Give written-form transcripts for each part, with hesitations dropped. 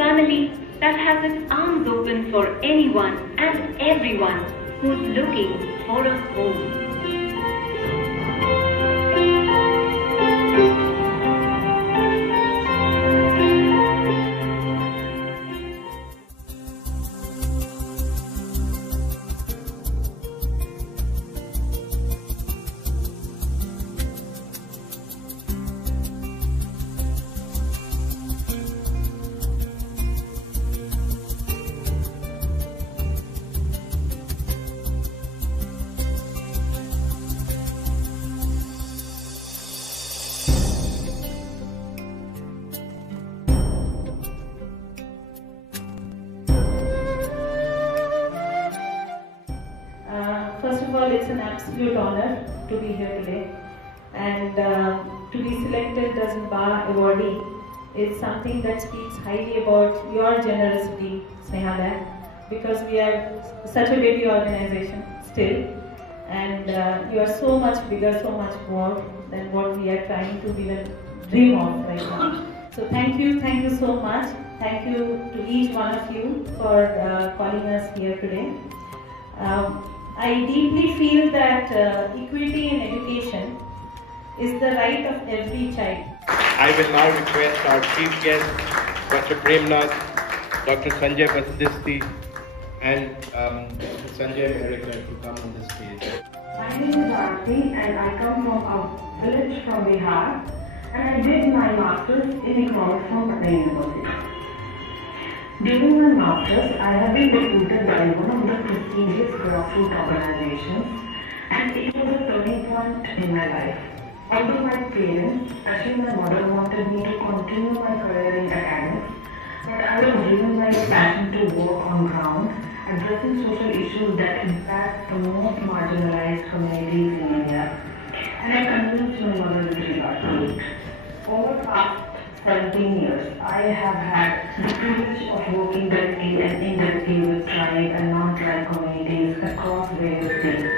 family that has its arms open for anyone and everyone who's looking for a home. First of all, it's an absolute honor to be here today, and to be selected as a Ba awardee is something that speaks highly about your generosity, Snehalaya, because we are such a baby organization still, and you are so much bigger, so much more than what we are trying to even dream of right now. So thank you so much. Thank you to each one of you for calling us here today. I deeply feel that equity in education is the right of every child. I will now request our chief guest, Dr. Premnath, Dr. Sanjay Basisti, and Sanjay America to come on the stage. My name is Aarti and I come from a village from Bihar, and I did my masters in economics from Patna University. During my masters, I have been recruited by one of the prestigious grassroots organizations, and it was a turning point in my life. Although my parents, especially my mother, wanted me to continue my career in academics, but I was driven by a passion to work on ground, addressing social issues that impact the most marginalized communities in India, and I convinced my mother with regard to it. Over the past 17 years, I have had the privilege of working directly and indirectly with tribe and non-tribe communities across various states.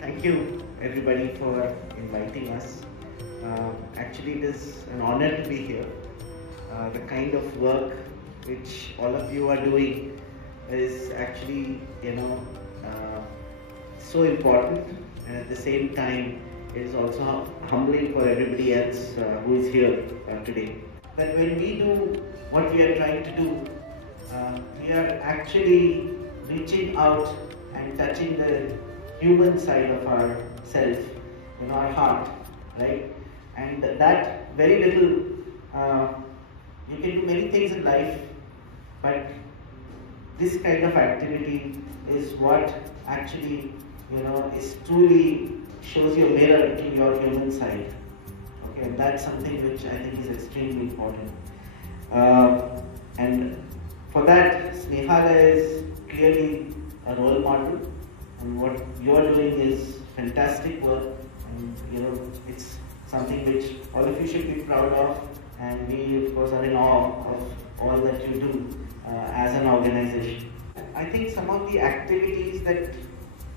Thank you everybody for inviting us. Actually, it is an honor to be here. The kind of work which all of you are doing is actually, so important, and at the same time, it is also humbling for everybody else who is here today. But when we do what we are trying to do, we are actually reaching out and touching the human side of ourself, our heart, right? And that very little, you can do many things in life, but this kind of activity is what actually, is truly shows your mirror to your human side. Okay, and that's something which I think is extremely important. And for that, Snehalaya is clearly a role model, and what you are doing is fantastic work, and it's something which all of you should be proud of, and we of course are in awe of all that you do as an organization. I think some of the activities that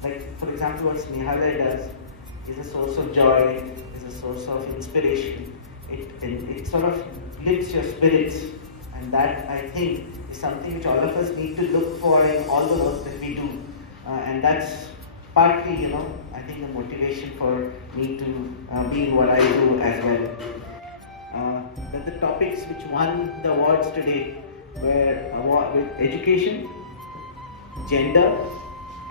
like for example what Snehalaya does is a source of joy, is a source of inspiration. It sort of lifts your spirits, and that I think is something which all of us need to look for in all the work that we do, and that's partly, I think the motivation for me to be in what I do as well. But the topics which won the awards today were with education, gender,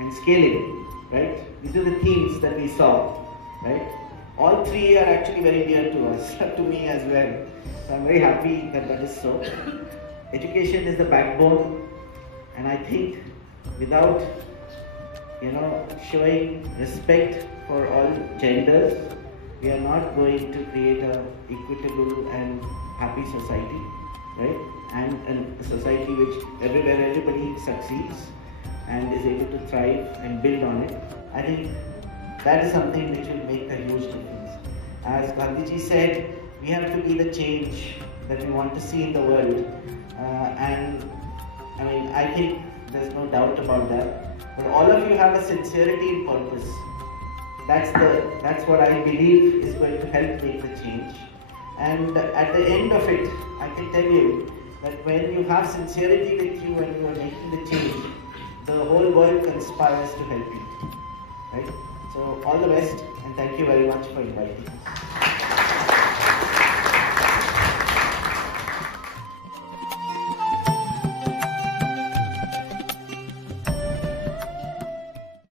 and scaling, right? These are the themes that we saw, right? All three are actually very dear to us, to me as well. So I'm very happy that that is so. Education is the backbone, and I think without, showing respect for all genders, we are not going to create a equitable and happy society, right? And a society which everybody succeeds and is able to thrive and build on it. I think that is something which will make a huge difference. As Gandhiji said, we have to be the change that we want to see in the world. And I mean, I think there's no doubt about that. But all of you have a sincerity in purpose. That's what I believe is going to help make the change. And at the end of it, I can tell you that when you have sincerity with you and you are making the change, the whole world conspires to help you. Right? So all the best, and thank you very much for inviting me.